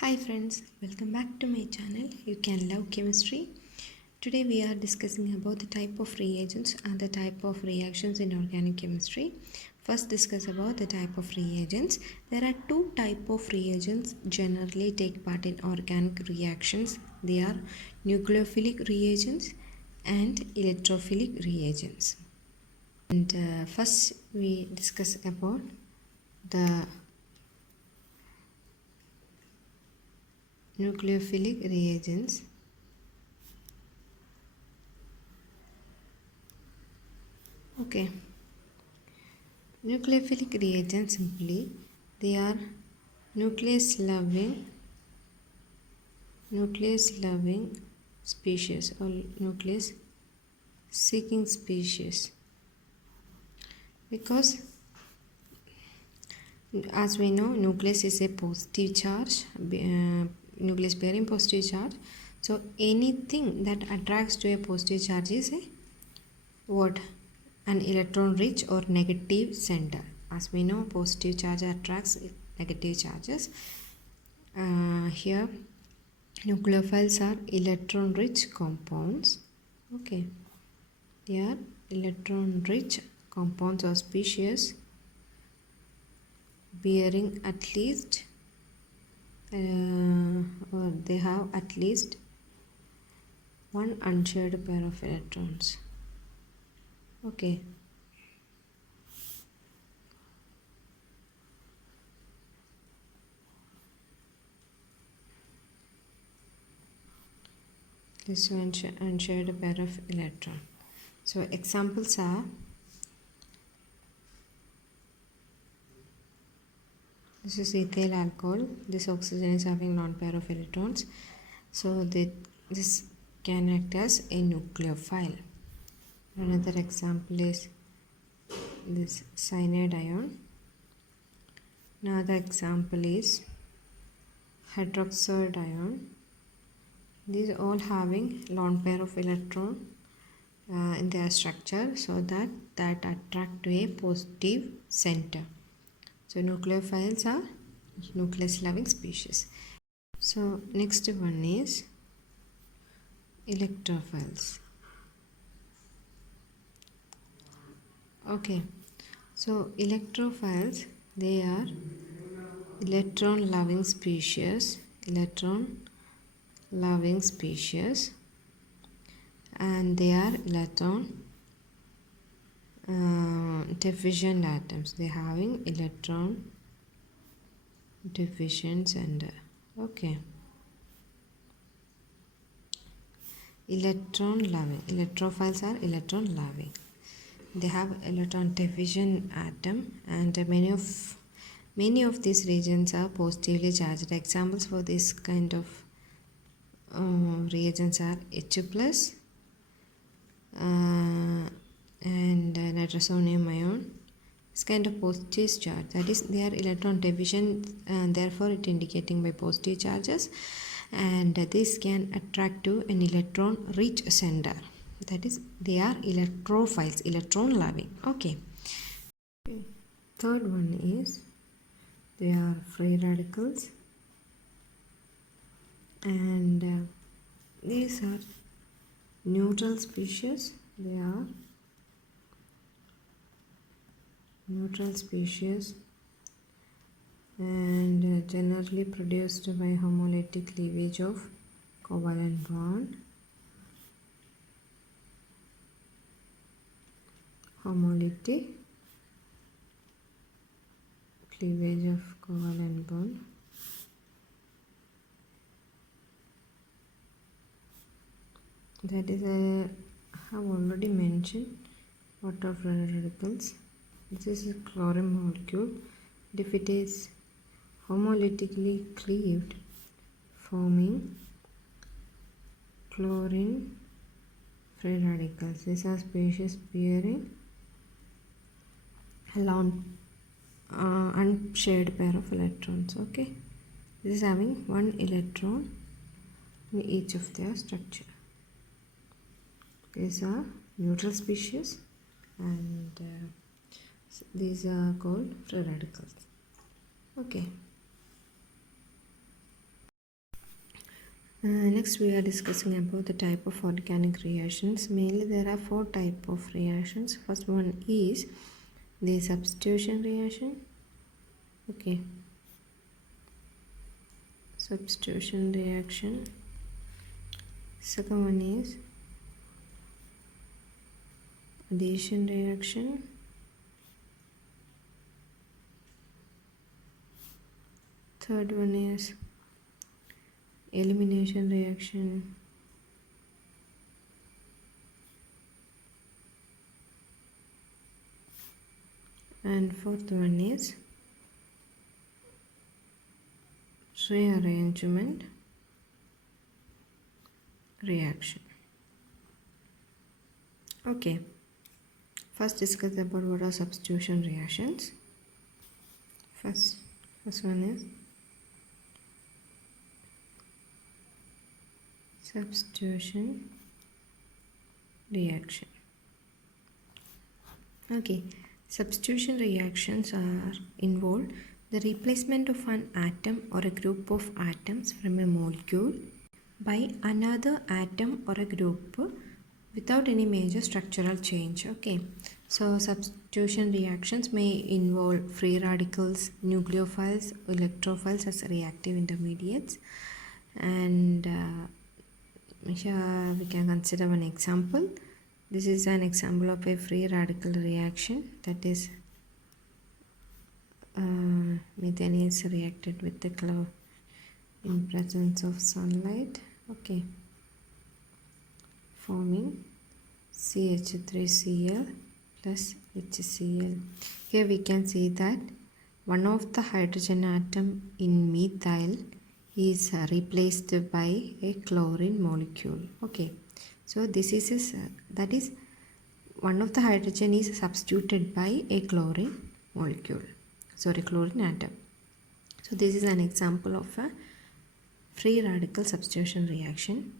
Hi friends, welcome back to my channel. You Can Love Chemistry. Today we are discussing about the type of reagents and the type of reactions in organic chemistry. First discuss about the type of reagents. There are two type of reagents generally take part in organic reactions. They are nucleophilic reagents and electrophilic reagents. And first we discuss about the nucleophilic reagents. Okay, nucleophilic reagents simply they are nucleus loving species or nucleus seeking species, because as we know nucleus is a positive charge, nucleus bearing positive charge, so anything that attracts to a positive charge is a what? An electron rich or negative center. As we know positive charge attracts negative charges. Here nucleophiles are electron rich compounds. Okay, they are electron rich compounds or species bearing at least or they have at least one unshared pair of electrons. Okay, this one unshared pair of electron. So examples are this is ethyl alcohol. This oxygen is having lone pair of electrons, so this can act as a nucleophile. Another example is this cyanide ion. Another example is hydroxide ion. These all having lone pair of electron in their structure, so that attract to a positive center. So nucleophiles are nucleus loving species. So next one is electrophiles. Okay, so electrophiles, they are electron loving species, and they are electron deficient atoms. They having electron deficient center. Okay, electron loving. Electrophiles are electron loving. They have electron deficient atom, and many of these regions are positively charged. Examples for this kind of reagents are H plus and nitrosonium ion. This kind of positive charge, that is they are electron deficient, and therefore it indicating by positive charges, and this can attract to an electron rich center, that is they are electrophiles, electron loving. Okay, third one is they are free radicals, and these are neutral species. They are neutral species and generally produced by homolytic cleavage of covalent bond. Homolytic cleavage of covalent bond. That is I have already mentioned what are free radicals. This is a chlorine molecule. If it is homolytically cleaved, forming chlorine free radicals. These are species bearing a lone unshared pair of electrons. Okay, this is having one electron in each of their structure. These are neutral species, and these are called free radicals. Okay. Next we are discussing about the type of organic reactions. Mainly there are 4 types of reactions. First one is the substitution reaction. Okay, substitution reaction. Second one is addition reaction. Third one is elimination reaction. And fourth one is rearrangement reaction. Okay, first discuss about what are substitution reactions. First one is substitution reaction. Okay, substitution reactions are involved the replacement of an atom or a group of atoms from a molecule by another atom or a group without any major structural change. Okay, so substitution reactions may involve free radicals, nucleophiles, electrophiles as reactive intermediates, and here we can consider one example. This is an example of a free radical reaction, that is methane is reacted with the chlorine in presence of sunlight. Okay, forming CH3Cl plus HCl. Here we can see that one of the hydrogen atom in methyl is replaced by a chlorine molecule. Okay, so this is that is one of the hydrogen is substituted by a chlorine molecule, chlorine atom. So this is an example of a free radical substitution reaction.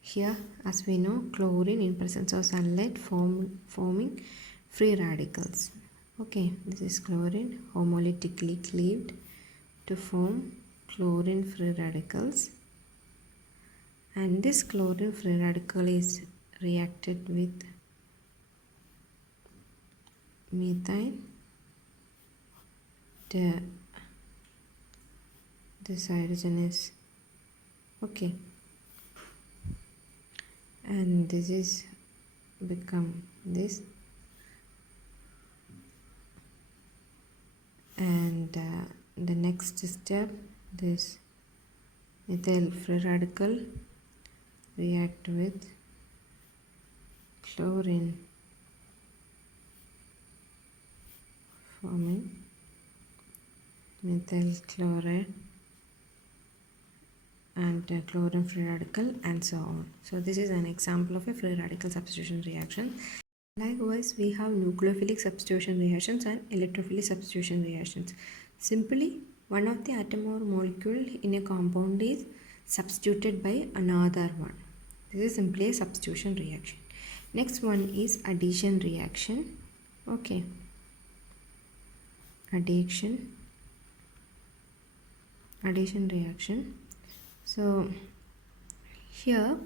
Here, as we know, chlorine in presence of sunlight forming free radicals. Okay, this is chlorine homolytically cleaved to form chlorine free radicals, and this chlorine free radical is reacted with methane. This hydrogen is okay, and this is become this, and the next step, this methyl free radical react with chlorine forming methyl chloride and chlorine free radical, and so on. So this is an example of a free radical substitution reaction. Likewise, we have nucleophilic substitution reactions and electrophilic substitution reactions. Simply, one of the atom or molecule in a compound is substituted by another one. This is simply a substitution reaction. Next one is addition reaction. Okay, addition reaction. So here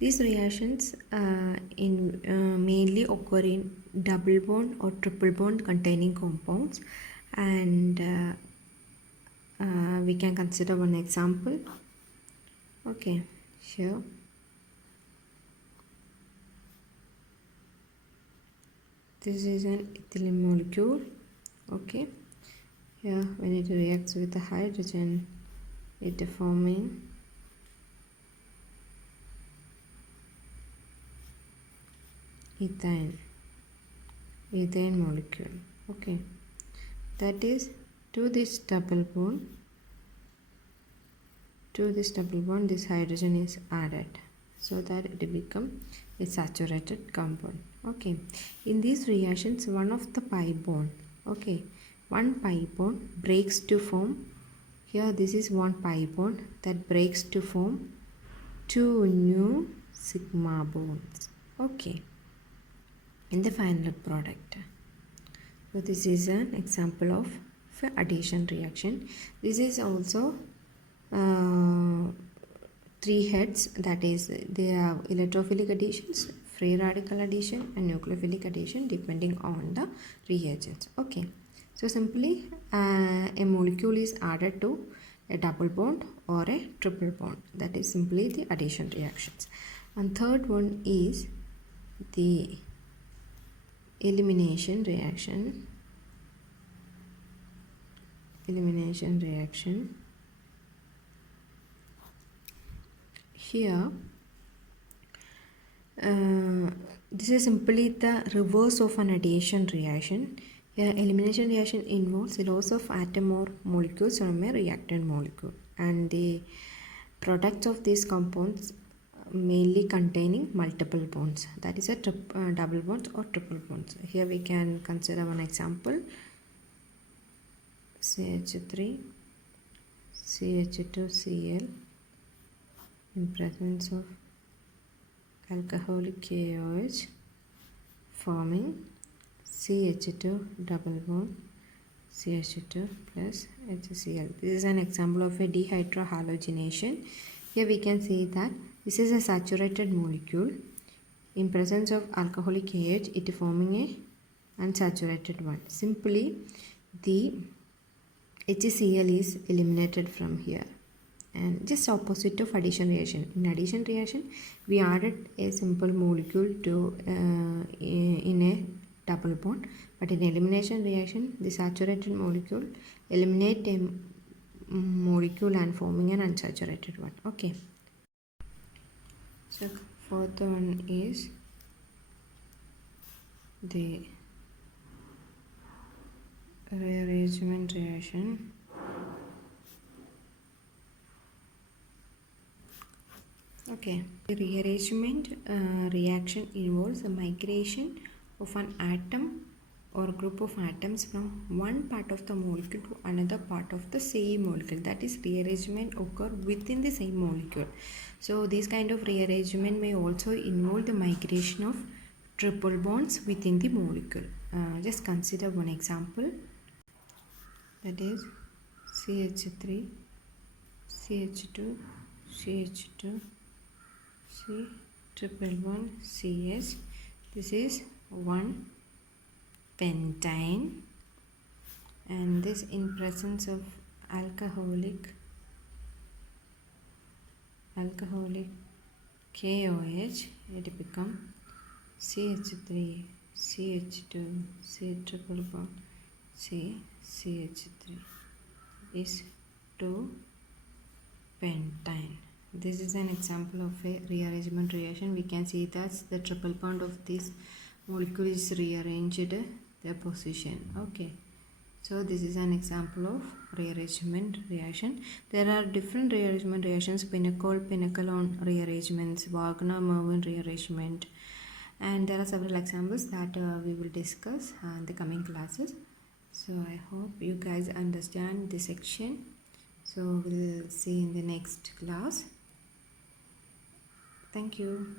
these reactions mainly occur in double bond or triple bond containing compounds, and we can consider one example. Okay, here this is an ethylene molecule. Okay, here when it reacts with the hydrogen, it forming ethane molecule. Okay, that is to this double bond this hydrogen is added, so that it become a saturated compound. Okay, in these reactions, one of the pi bond, one pi bond breaks to form, here this is one pi bond that breaks to form 2 new sigma bonds. Okay, in the final product. So this is an example of addition reaction. This is also three heads, that is they have electrophilic additions, free radical addition and nucleophilic addition depending on the reagents. Okay, so simply a molecule is added to a double bond or a triple bond, that is simply the addition reactions. And third one is the elimination reaction. Elimination reaction. Here this is simply the reverse of an addition reaction. Here elimination reaction involves the loss of atom or molecules from a reactant molecule, and the products of these compounds mainly containing multiple bonds, that is a double bonds or triple bonds. Here we can consider one example, CH3 CH2Cl in presence of alcoholic KOH forming CH2 double bond CH2 plus HCl. This is an example of a dehydrohalogenation. Here we can see that this is a saturated molecule. In presence of alcoholic KH, it is forming a unsaturated one. Simply the HCl is eliminated from here, and just opposite of addition reaction. In addition reaction, we added a simple molecule to in a double bond, but in elimination reaction, the saturated molecule eliminate a molecule and forming an unsaturated one. Okay, so fourth one is the rearrangement reaction. Okay, the rearrangement reaction involves the migration of an atom or group of atoms from one part of the molecule to another part of the same molecule. That is, rearrangement occur within the same molecule. So this kind of rearrangement may also involve the migration of triple bonds within the molecule. Just consider one example, that is CH3 CH2 CH2 C triple bond CH. This is one pentane, and this in presence of alcoholic KOH, it become CH3 CH2 C triple bond C CH3 is 2 pentane. This is an example of a rearrangement reaction. We can see that the triple bond of this molecule is rearranged their position. Okay, so this is an example of rearrangement reaction. There are different rearrangement reactions: Pinacol-Pinacalone rearrangements, Wagner-Mervin rearrangement, and there are several examples that we will discuss in the coming classes. So I hope you guys understand this section. So we'll see in the next class. Thank you.